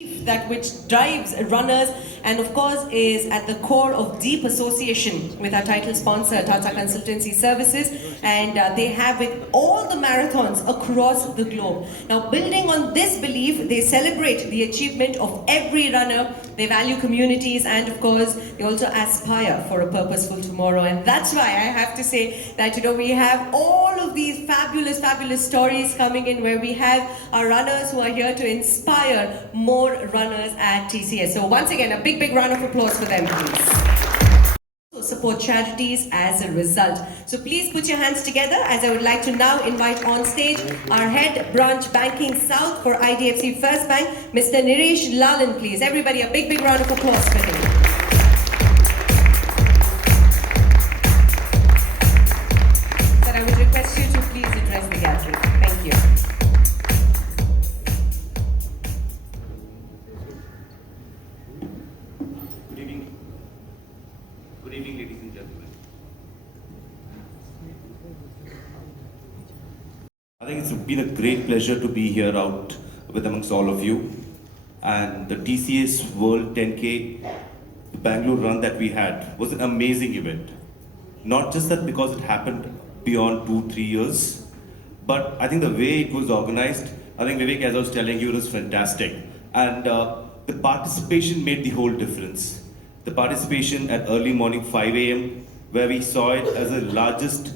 that which drives runners and of course is at the core of deep association with our title sponsor Tata Consultancy Services, and they have with all the marathons across the globe. Now, building on this belief, they celebrate the achievement of every runner, they value communities, and of course they also aspire for a purposeful tomorrow. And that's why I have to say that we have all of these fabulous stories coming in where we have our runners who are here to inspire more runners at TCS. So once again, a big round of applause for them, please. Support charities as a result. So please put your hands together as I would like to now invite on stage our head branch banking south for IDFC First Bank, Mr. Niresh Lalan, please. Everybody, a big round of applause for him. Sir, I would request you to please address the gathering. Thank you. Good evening, ladies and gentlemen. I think it's been a great pleasure to be here out with amongst all of you. And the TCS World 10K, the Bangalore run that we had was an amazing event. Not just that because it happened beyond 2-3 years, but I think the way it was organized, I think Vivek, as I was telling you, it was fantastic. And the participation made the whole difference. The participation at early morning 5 a.m. where we saw it as the largest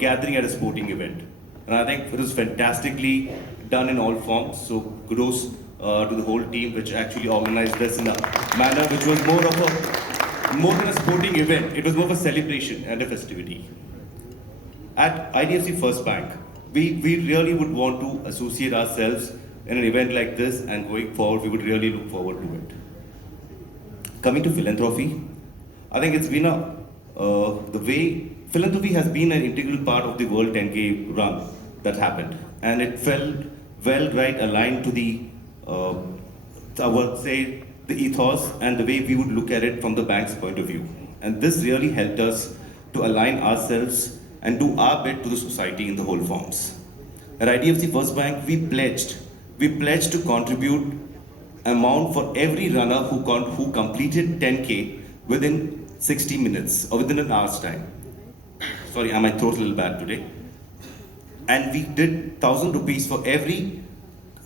gathering at a sporting event. And I think it was fantastically done in all forms. So kudos to the whole team which actually organized this in a manner which was more than a sporting event. It was more of a celebration and a festivity. At IDFC First Bank, we really would want to associate ourselves in an event like this, and going forward, we would really look forward to it. Coming to philanthropy, I think it's been the way philanthropy has been an integral part of the World 10K run that happened, and it felt well aligned to the I would say the ethos and the way we would look at it from the bank's point of view. And this really helped us to align ourselves and do our bit to the society in the whole forms. At IDFC First Bank, we pledged to contribute amount for every runner who completed 10K within 60 minutes or within an hour's time. Sorry, my throat's a little bad today. And we did 1,000 rupees for every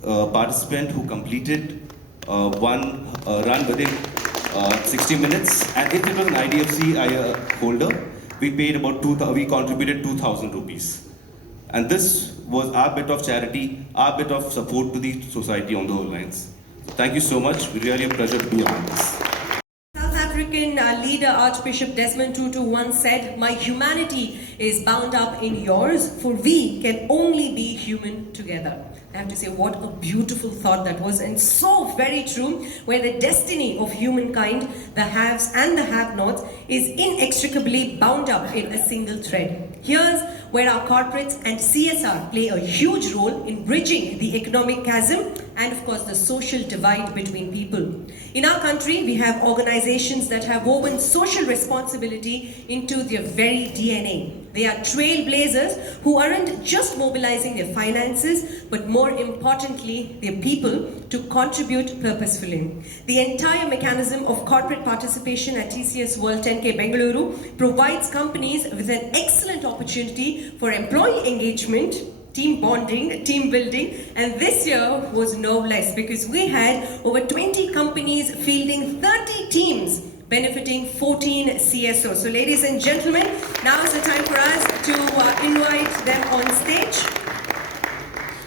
participant who completed one run within 60 minutes. And if it was an IDFC holder, we contributed 2,000 rupees. And this was our bit of charity, our bit of support to the society on the whole lines. Thank you so much. We really a pleasure to be on this. South African leader Archbishop Desmond Tutu once said, "My humanity is bound up in yours, for we can only be human together." I have to say, what a beautiful thought that was, and so very true, where the destiny of humankind, the haves and the have-nots, is inextricably bound up in a single thread. Here's where our corporates and CSR play a huge role in bridging the economic chasm and of course the social divide between people. In our country, we have organizations that have woven social responsibility into their very DNA. They are trailblazers who aren't just mobilizing their finances, but more importantly, their people to contribute purposefully. The entire mechanism of corporate participation at TCS World 10K Bengaluru provides companies with an excellent opportunity for employee engagement, team bonding, team building, and this year was no less because we had over 20 companies fielding 30 teams benefiting 14 CSOs. So ladies and gentlemen, now is the time for us to invite them on stage.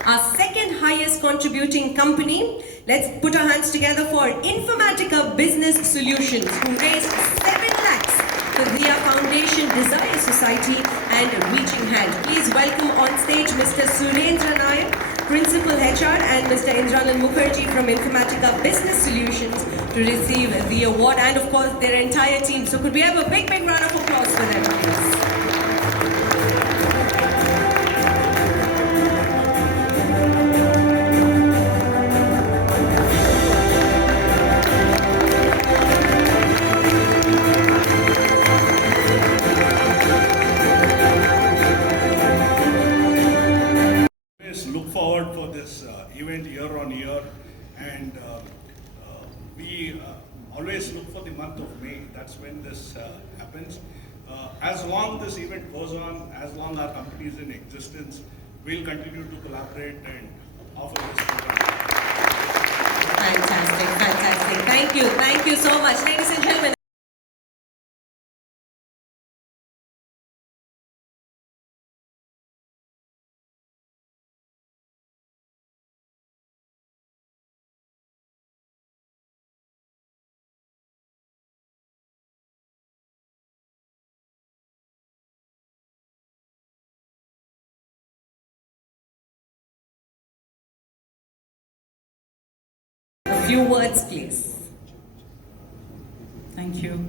Our second highest contributing company, let's put our hands together for Informatica Business Solutions, who raised 7 lakhs for the Foundation Desire Society and Reaching Hand. Please welcome on stage Mr. Surendra Nayak, Principal HR, and Mr. Indranan Mukherjee from Informatica Business Solutions to receive the award, and of course their entire team. So could we have a big round of applause for them, please? Look forward for this event year on year, and we always look for the month of May. That's when this happens. As long this event goes on, as long our company is in existence, we'll continue to collaborate and offer this program. Fantastic, fantastic. Thank you so much. Ladies and gentlemen. A few words, please. Thank you.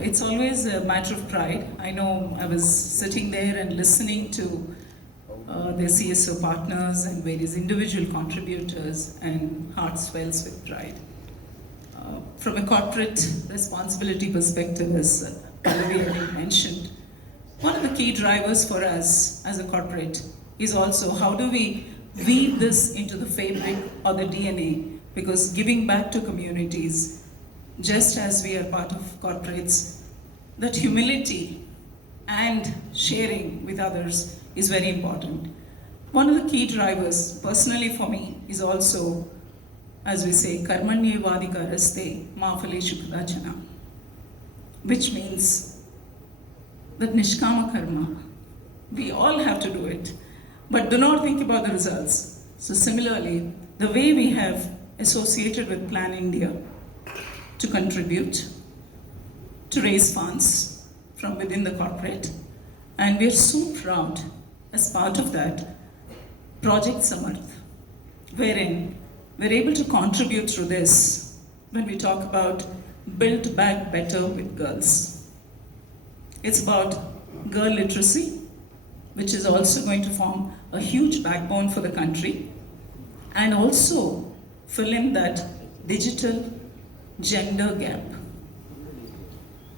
It's always a matter of pride. I know I was sitting there and listening to the CSO partners and various individual contributors, and heart swells with pride. From a corporate responsibility perspective, as Pallavi mentioned, one of the key drivers for us as a corporate is also how do we weave this into the fabric or the DNA, because giving back to communities, just as we are part of corporates, that humility and sharing with others is very important. One of the key drivers, personally for me, is also, as we say, karmanyevadika raste ma phaleshu kadachana, which means that nishkama karma, we all have to do it, but do not think about the results. So similarly, the way we have associated with Plan India to contribute, to raise funds from within the corporate, and we are so proud as part of that Project Samarth, wherein we're able to contribute through this when we talk about Build Back Better with Girls. It's about girl literacy, which is also going to form a huge backbone for the country, and also fill in that digital gender gap.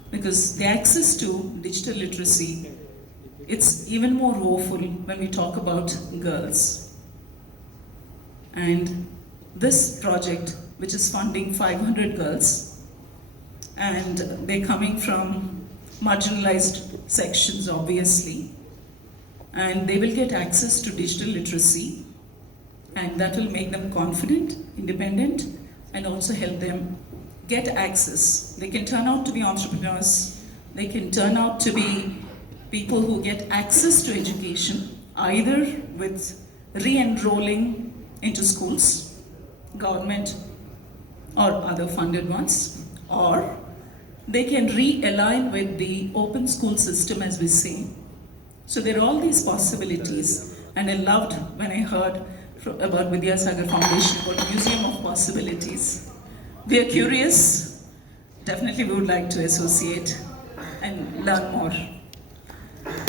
Because the access to digital literacy, it's even more woeful when we talk about girls. And this project, which is funding 500 girls, and they're coming from marginalized sections, obviously, and they will get access to digital literacy, and that will make them confident, independent, and also help them get access. They can turn out to be entrepreneurs, they can turn out to be people who get access to education, either with re-enrolling into schools, government or other funded ones, or they can realign with the open school system, as we say. So there are all these possibilities, and I loved when I heard about Vidyasagar Foundation, about Museum of Possibilities. We are curious, definitely we would like to associate and learn more.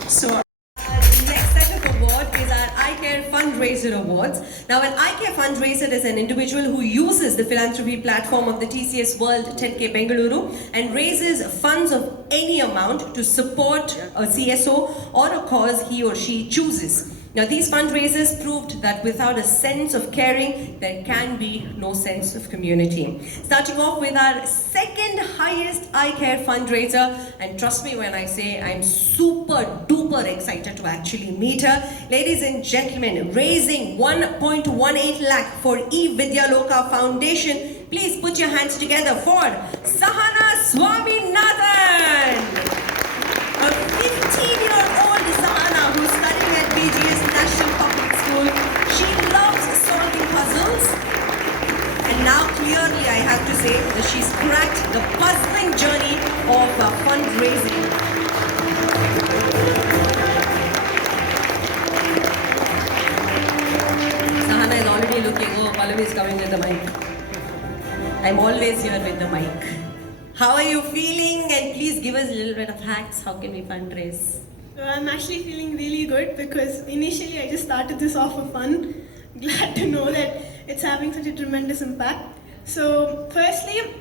So Next set of award is our iCare Fundraiser Awards. Now, an iCare fundraiser is an individual who uses the philanthropy platform of the TCS World 10K Bengaluru and raises funds of any amount to support a CSO or a cause he or she chooses. Now, these fundraisers proved that without a sense of caring, there can be no sense of community. Starting off with our second highest iCare fundraiser, and trust me when I say I'm super duper excited to actually meet her. Ladies and gentlemen, raising 1.18 lakh for E-Vidyaloka Foundation. Please put your hands together for Sahana Swaminathan. A 15-year-old Sahana who's studying at BGS National Public School. She loves solving puzzles. And now clearly I have to say that she's cracked the puzzling journey of fundraising. Sahana is already looking, oh, Pallavi is coming with the mic. I'm always here with the mic. How are you feeling? And please give us a little bit of hacks. How can we fundraise? I'm actually feeling really good because initially I just started this off for fun. Glad to know that it's having such a tremendous impact. So firstly,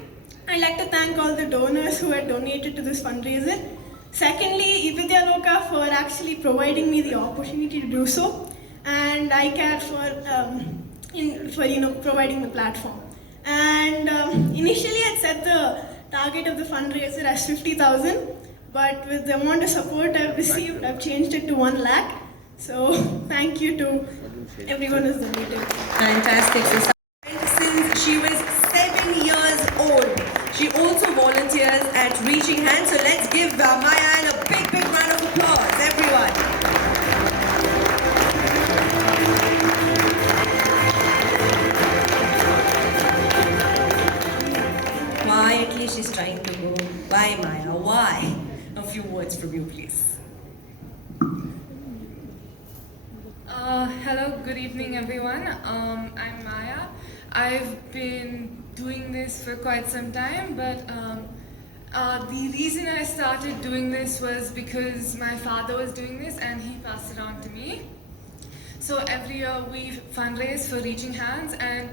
I'd like to thank all the donors who had donated to this fundraiser. Secondly, E-Vidyaloka for actually providing me the opportunity to do so, and iCare for providing the platform. And initially, I set the target of the fundraiser as 50,000, but with the amount of support I've received, I've changed it to 1 lakh. So thank you to everyone who's donated. Fantastic. So since she was 7 years old, she also volunteers at Reaching Hands. So let's give Maya a big, big round of applause, everyone. Quietly, she's trying to go. Why, Maya? Why? A few words from you, please. Hello, good evening everyone. I'm Maya. I've been doing this for quite some time, but the reason I started doing this was because my father was doing this and he passed it on to me. So every year we fundraise for Reaching Hands, and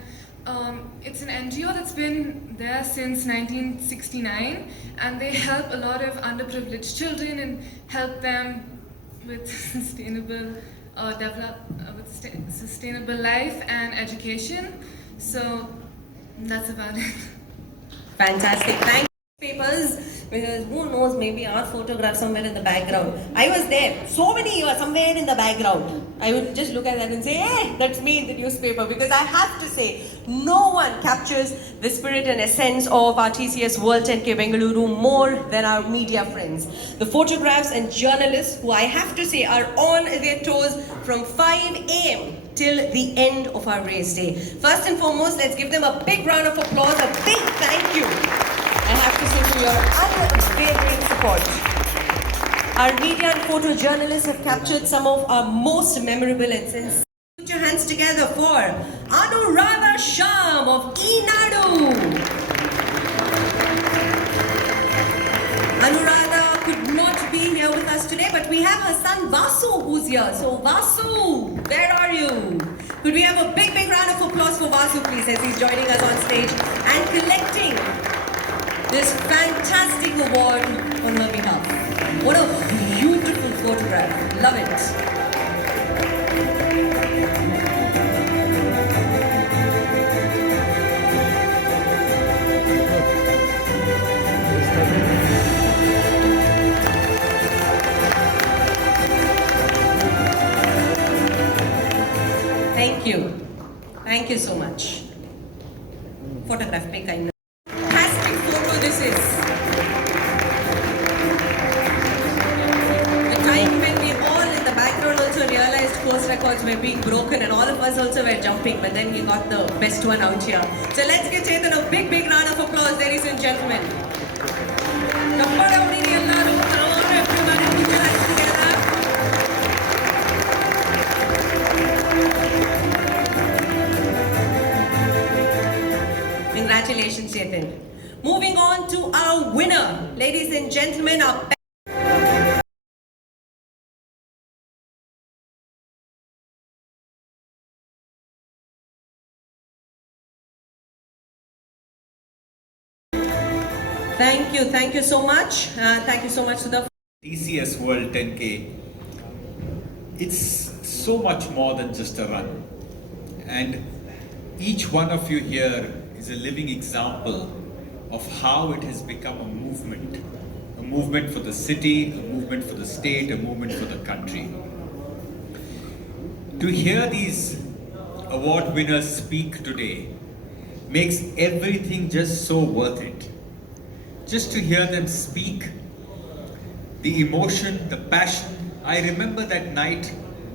it's an NGO that's been there since 1969, and they help a lot of underprivileged children and help them with sustainable life and education. So that's about it. Fantastic. Thank you. Papers, because who knows, maybe our photograph somewhere in the background. I was there so many years, somewhere in the background. I would just look at that and say, hey, that's me in the newspaper. Because I have to say, no one captures the spirit and essence of our TCS World 10K Bengaluru more than our media friends. The photographs and journalists, who I have to say are on their toes from 5 a.m. till the end of our race day. First and foremost, let's give them a big round of applause, a big thank you. I have to say, for your unwavering support. Our media and photojournalists have captured some of our most memorable incidents. Put your hands together for Anuradha Sham of Enadu. Anuradha could not be here with us today, but we have her son Vasu who's here. So Vasu, where are you? Could we have a big, big round of applause for Vasu, please, as he's joining us on stage and collecting this fantastic award on her behalf. What a beautiful photograph. Love it. Thank you. Thank you so much. Photograph पे kind. Fantastic photo this is. The time when we all in the background also realized course records were being broken and all of us also were jumping, but then we got the best one out here. So let's give Chetan a big, big round of applause, ladies and gentlemen. Everybody put your hands together. Congratulations, Chetan. Moving on to our winner, ladies and gentlemen, our thank you so much. Thank you so much to the TCS World 10K. It's so much more than just a run. And each one of you here is a living example of how it has become a movement for the city, a movement for the state, a movement for the country. To hear these award winners speak today makes everything just so worth it. Just to hear them speak, the emotion, the passion. I remember that night,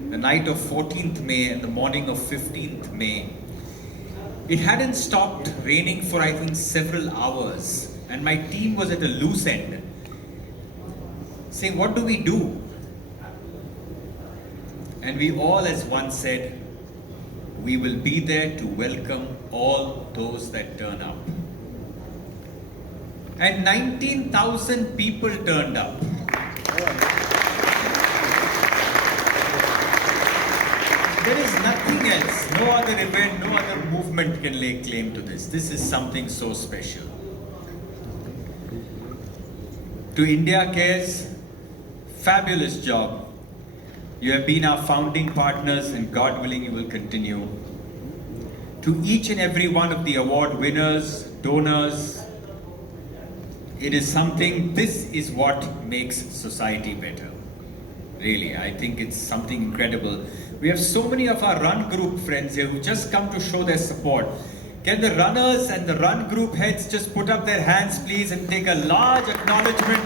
the night of 14th May and the morning of 15th May. It hadn't stopped raining for, I think, several hours, and my team was at a loose end, saying, what do we do? And we all as one said, we will be there to welcome all those that turn up. And 19,000 people turned up. There is nothing else, no other event, no other movement can lay claim to this. This is something so special. To India Cares, fabulous job. You have been our founding partners and God willing you will continue. To to each and every one of the award winners, donors. It is something, this is what makes society better. Really, I think it's something incredible. We have so many of our run group friends here who just come to show their support. Can the runners and the run group heads just put up their hands, please, and take a large acknowledgement?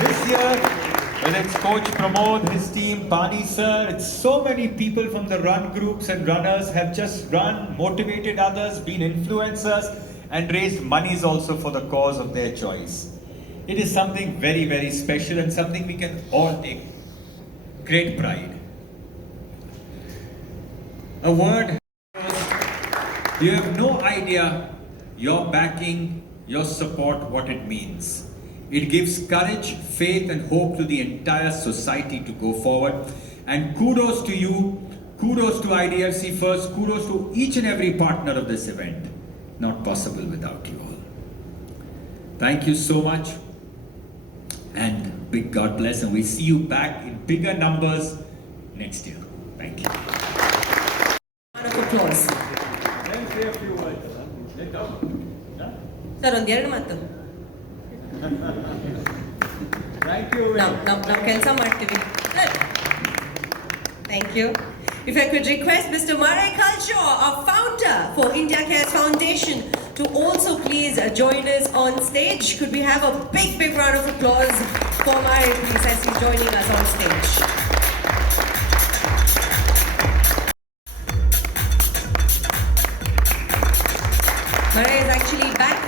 This year, whether it's Coach Pramod, his team, Pani sir, it's so many people from the run groups and runners have just run, motivated others, been influencers, and raised monies also for the cause of their choice. It is something very, very special and something we can all take great pride. A word, you have no idea your backing, your support, what it means. It gives courage, faith and hope to the entire society to go forward. And kudos to you, kudos to IDFC First, kudos to each and every partner of this event. Not possible without you all. Thank you so much. And big God bless, and we see you back in bigger numbers next year. Thank you. Round of applause. Sir, on the other Thank you. Now, ಕೆಲಸ ಮಾಡ್ತೀವಿ. Thank you. If I could request Mr. Marai Kalshaw, our founder for India Cares Foundation, to also please join us on stage. Could we have a big, big round of applause for Marai, please, as he's joining us on stage. Marai is actually back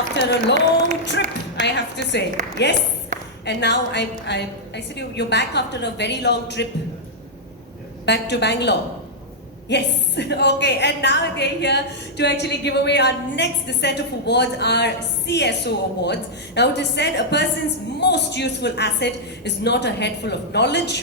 after a long trip, I have to say. Yes? And now I said you're back after a very long trip. Back to Bangalore. Yes. Okay. And now they're here to actually give away our next set of awards, our CSO awards. Now it is said a person's most useful asset is not a head full of knowledge,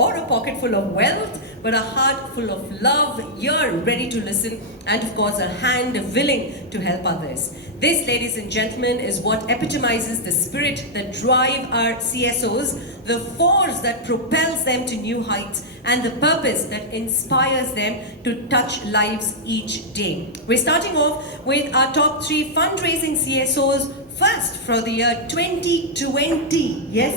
or a pocket full of wealth, but a heart full of love, ear ready to listen, and of course a hand willing to help others. This, ladies and gentlemen, is what epitomizes the spirit that drive our CSOs, the force that propels them to new heights, and the purpose that inspires them to touch lives each day. We're starting off with our top 3 fundraising CSOs first for the year 2020. Yes.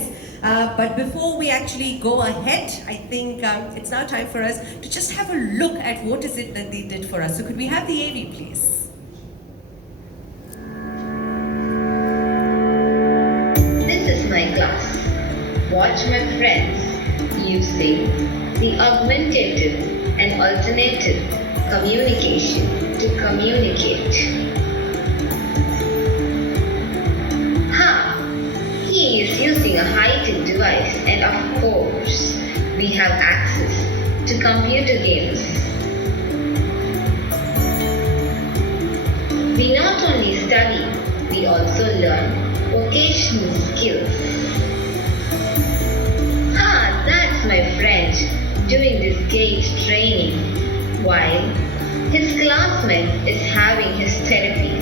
But before we actually go ahead, I think it's now time for us to just have a look at what is it that they did for us. So could we have the AV, please? This is my class. Watch my friends using the augmentative and alternative communication to communicate. He is using a high-tech device, and of course, we have access to computer games. We not only study, we also learn vocational skills. That's my friend doing this gate training while his classmate is having his therapy.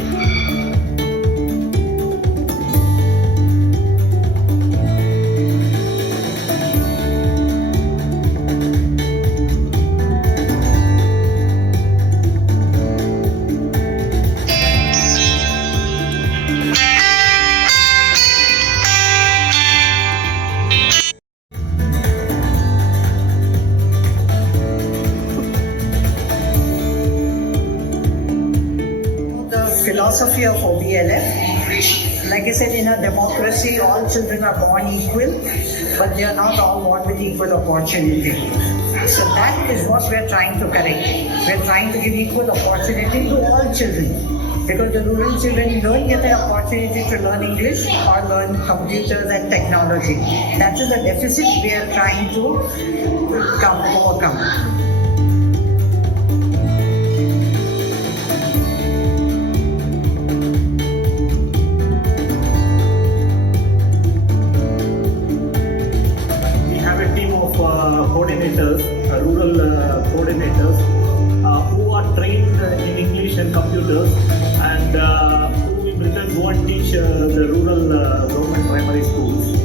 Philosophy of OBLF. Like I said, in a democracy, all children are born equal, but they are not all born with equal opportunity. So that is what we are trying to correct. We are trying to give equal opportunity to all children, because the rural children don't get the opportunity to learn English or learn computers and technology. That is the deficit we are trying to overcome. Rural coordinators who are trained in English and computers, and who will better go and teach the rural government primary schools.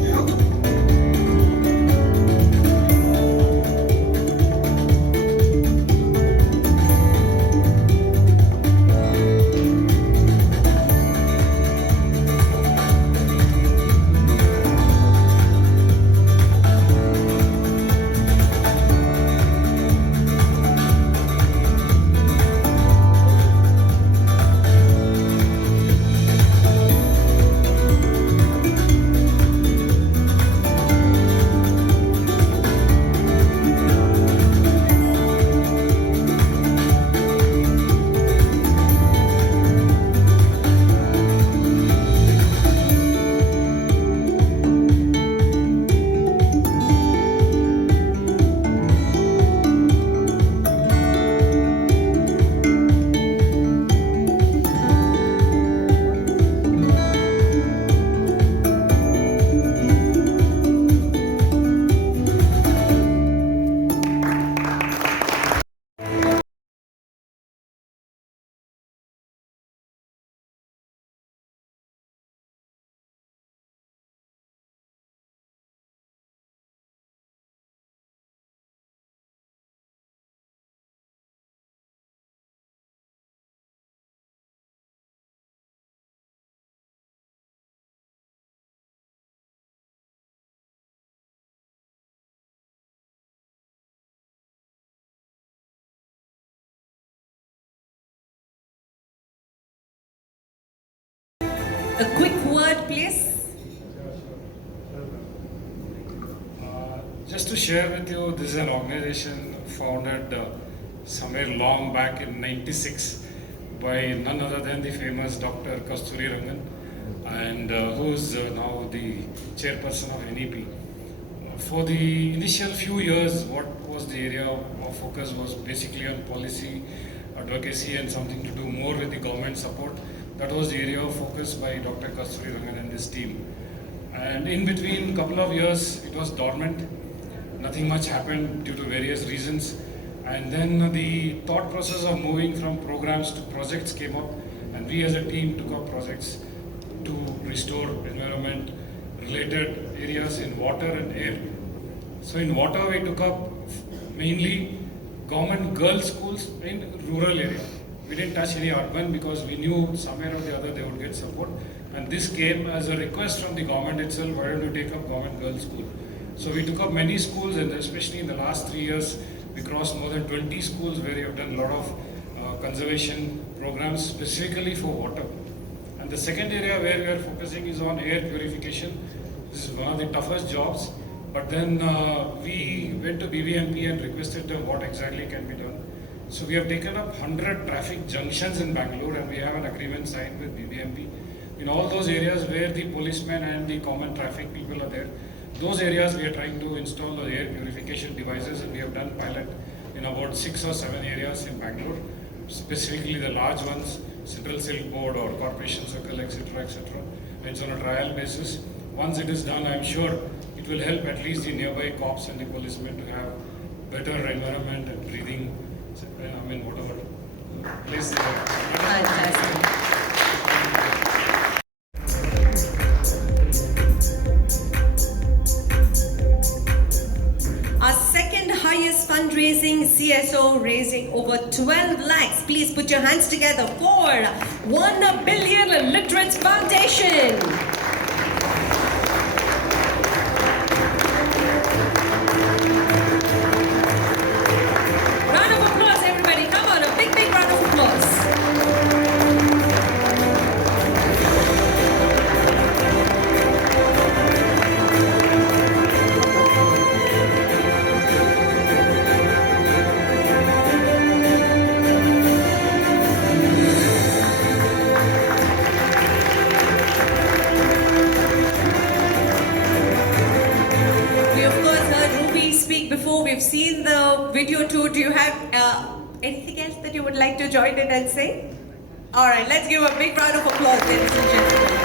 A quick word, please. Just to share with you, this is an organization founded somewhere long back in '96 by none other than the famous Dr. Kasturi Rangan, and who's now the chairperson of NEP. For the initial few years, what was the area of focus was basically on policy, advocacy, and something to do more with the government support. That was the area of focus by Dr. Kasturi Rangan and his team. And in between couple of years, it was dormant. Nothing much happened due to various reasons. And then the thought process of moving from programs to projects came up, and we as a team took up projects to restore environment related areas in water and air. So in water, we took up mainly government girls' schools in rural area. We didn't touch any urban because we knew somewhere or the other they would get support. And this came as a request from the government itself, why don't you take up government girls' school? So we took up many schools, and especially in the last 3 years, we crossed more than 20 schools where we have done a lot of conservation programs specifically for water. And the second area where we are focusing is on air purification. This is one of the toughest jobs. But then we went to BBMP and requested them what exactly can be done. So we have taken up 100 traffic junctions in Bangalore, and we have an agreement signed with BBMP. In all those areas where the policemen and the common traffic people are there, those areas we are trying to install the air purification devices, and we have done pilot in about 6 or 7 areas in Bangalore, specifically the large ones, Central Silk Board or Corporation Circle, etc., etc. It's on a trial basis. Once it is done, I'm sure it will help at least the nearby cops and the policemen to have better environment and breathing. I mean, whatever place they are. Fantastic. Our second highest fundraising CSO, raising over 12 lakhs. Please put your hands together for 1 Billion Literates Foundation. Round of applause, everybody. Come on, a big, big round of applause. We of course heard Ruby speak before. We've seen the video too. Do you have anything else that you would like to join in and say? All right, let's give a big round of applause, ladies and gentlemen.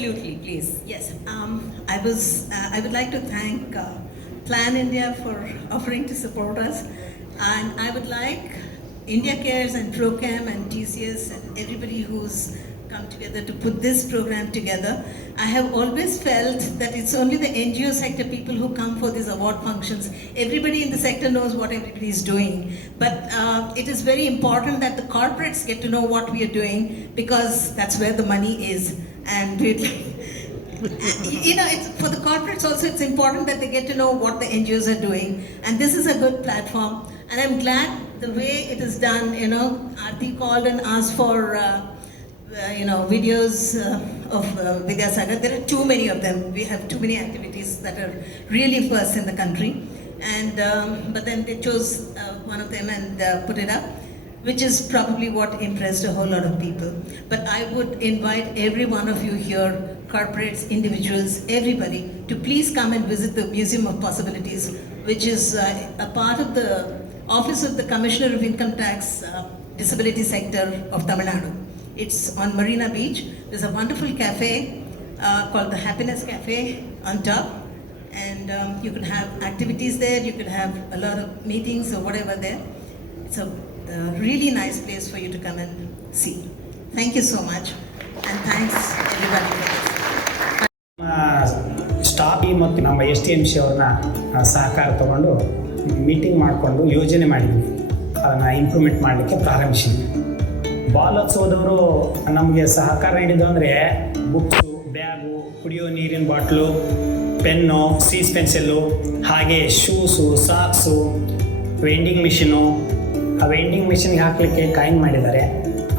Absolutely, please. Yes, I would like to thank Plan India for offering to support us, and I would like India Cares and Procam and TCS and everybody who's come together to put this program together. I have always felt that it's only the NGO sector people who come for these award functions. Everybody in the sector knows what everybody is doing, but it is very important that the corporates get to know what we are doing, because that's where the money is. And it's, for the corporates also, it's important that they get to know what the NGOs are doing, and this is a good platform. And I'm glad the way it is done. Aarti called and asked for videos of Vidyasagar. There are too many of them. We have too many activities that are really first in the country, and but then they chose one of them and put it up, which is probably what impressed a whole lot of people. But I would invite every one of you here, corporates, individuals, everybody, to please come and visit the Museum of Possibilities, which is a part of the Office of the Commissioner of Income Tax Disability Sector of Tamil Nadu. It's on Marina Beach. There's a wonderful cafe called the Happiness Cafe on top, and you can have activities there, you can have a lot of meetings or whatever there. It's a really nice place for you to come and see. Thank you so much, and thanks everybody for this. Staff ಮತ್ತು ನಮ್ಮ STMC ಅವ್ರನ್ನ ಸಹಕಾರ ತಗೊಂಡು meeting ಮಾಡಿಕೊಂಡು ಯೋಜನೆ ಮಾಡಿದ್ವಿ, ಅದನ್ನು improvement ಮಾಡಲಿಕ್ಕೆ ಪ್ರಾರಂಭಿಸಿದ್ವಿ. ಬಾಲೋತ್ಸವದವರು ನಮಗೆ ಸಹಕಾರ ನೀಡಿದ್ದು ಅಂದರೆ ಬುಕ್ಸು, ಬ್ಯಾಗು, ಕುಡಿಯೋ ನೀರಿನ ಬಾಟ್ಲು, ಪೆನ್ನು, ಸೀಸ್ ಪೆನ್ಸಿಲ್ಲು, ಹಾಗೆ ಶೂಸು, ಸಾಕ್ಸು, ವೆಂಡಿಂಗ್ ಮಿಷಿನು. ಆ ವೆಂಡಿಂಗ್ ಮಿಷಿನ್ಗೆ ಹಾಕಲಿಕ್ಕೆ ಕಾಯಿನ್ ಮಾಡಿದ್ದಾರೆ.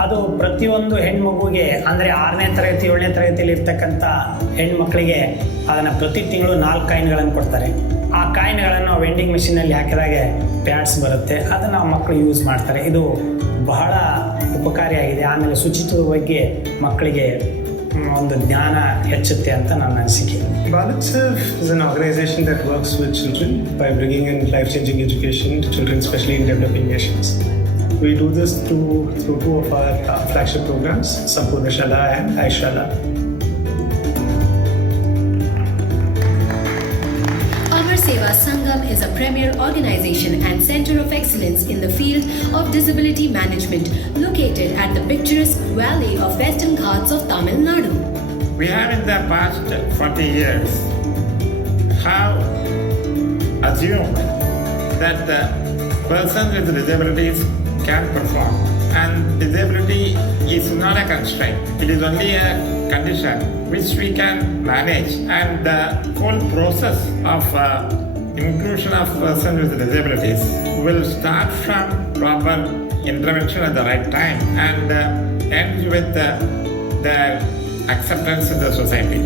ಅದು ಪ್ರತಿಯೊಂದು ಹೆಣ್ಮಗುಗೆ, ಅಂದರೆ 6ನೇ ತರಗತಿ 7ನೇ ತರಗತಿಯಲ್ಲಿ ಇರ್ತಕ್ಕಂಥ ಹೆಣ್ಮಕ್ಳಿಗೆ ಅದನ್ನು ಪ್ರತಿ ತಿಂಗಳು 4 ಕಾಯಿನ್ಗಳನ್ನು ಕೊಡ್ತಾರೆ. ಆ ಕಾಯಿನ್ಗಳನ್ನು ವೆಂಡಿಂಗ್ ಮಿಷಿನಲ್ಲಿ ಹಾಕಿದಾಗೆ ಪ್ಯಾಡ್ಸ್ ಬರುತ್ತೆ, ಅದನ್ನು ಮಕ್ಕಳು ಯೂಸ್ ಮಾಡ್ತಾರೆ. ಇದು ಬಹಳ ಉಪಕಾರಿಯಾಗಿದೆ. ಆಮೇಲೆ ಶುಚಿತ್ವದ ಬಗ್ಗೆ ಮಕ್ಕಳಿಗೆ ಒಂದು ಜ್ಞಾನ ಹೆಚ್ಚುತ್ತೆ ಅಂತ ನನ್ನ ಅನಿಸಿಕೆ. Philanthropy is an organization that works with children by bringing in life-changing education to children, especially in developing nations. We do this through 2 of our flagship programs, Sampurna Shala and Aishala. Amar Seva Sangam is a premier organization and center of excellence in the field of disability management, located at the picturesque valley of Western Ghats of Tamil Nadu. We have in the past 40 years have assumed that the persons with disabilities can perform, and disability is not a constraint. It is only a condition which we can manage, and the whole process of inclusion of persons with disabilities will start from proper intervention at the right time and end with their acceptance in the society.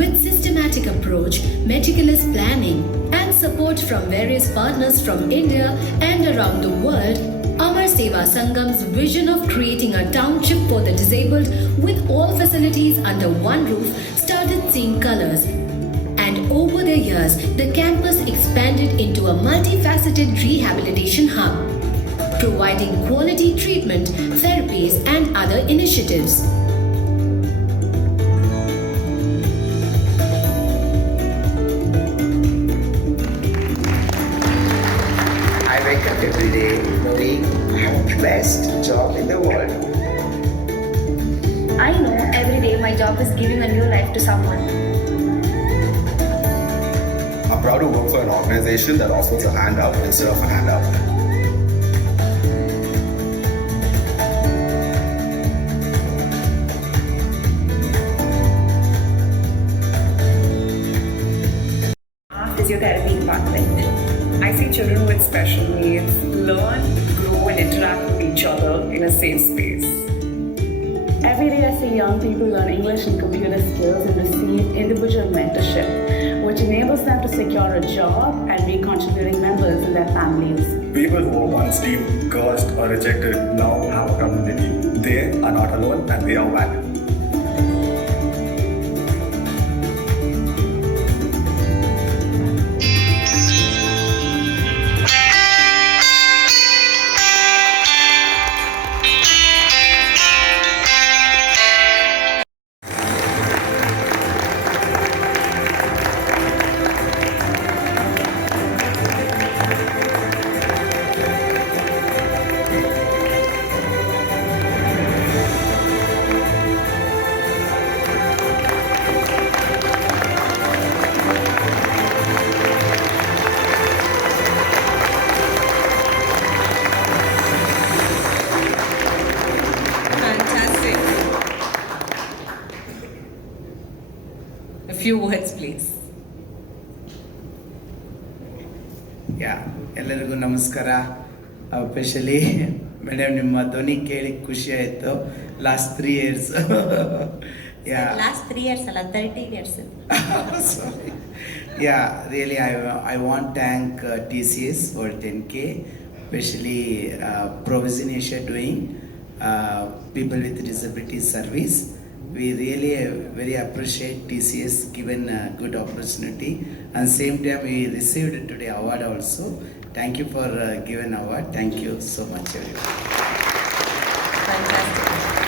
With systematic approach, meticulous planning, and support from various partners from India and around the world, Amar Seva Sangam's vision of creating a township for the disabled with all facilities under one roof started seeing colors. And over the years, the campus expanded into a multifaceted rehabilitation hub, providing quality treatment, therapies, and other initiatives. I wake up every day knowing I have the best job in the world. I know every day my job is giving a new life to someone. I'm proud to work for an organization that offers a handout instead of a handout. Physiotherapy department. I see children with special needs learn, grow, and interact with each other in a safe space. Every day I see young people learn English and computer skills and receive individual mentorship, which enables them to secure a job and be contributing members in their families. People who were once deemed cursed or rejected now have a community. They are not alone and they are valid. few words, please. ಎಲ್ಲರಿಗೂ ನಮಸ್ಕಾರ. Specially madam ನಿಮ್ಮ ಧ್ವನಿ ಕೇಳಿ ಖುಷಿ ಆಯಿತು. Last 3 years. Last 3 years ಅಲ್ಲ 13 years. Sorry. Really I want to thank TCS for 10K, especially Provision Asia doing people with disability service. We really very appreciate TCS given a good opportunity, and same time we received today award also. Thank you for given award. Thank you so much everyone. Fantastic.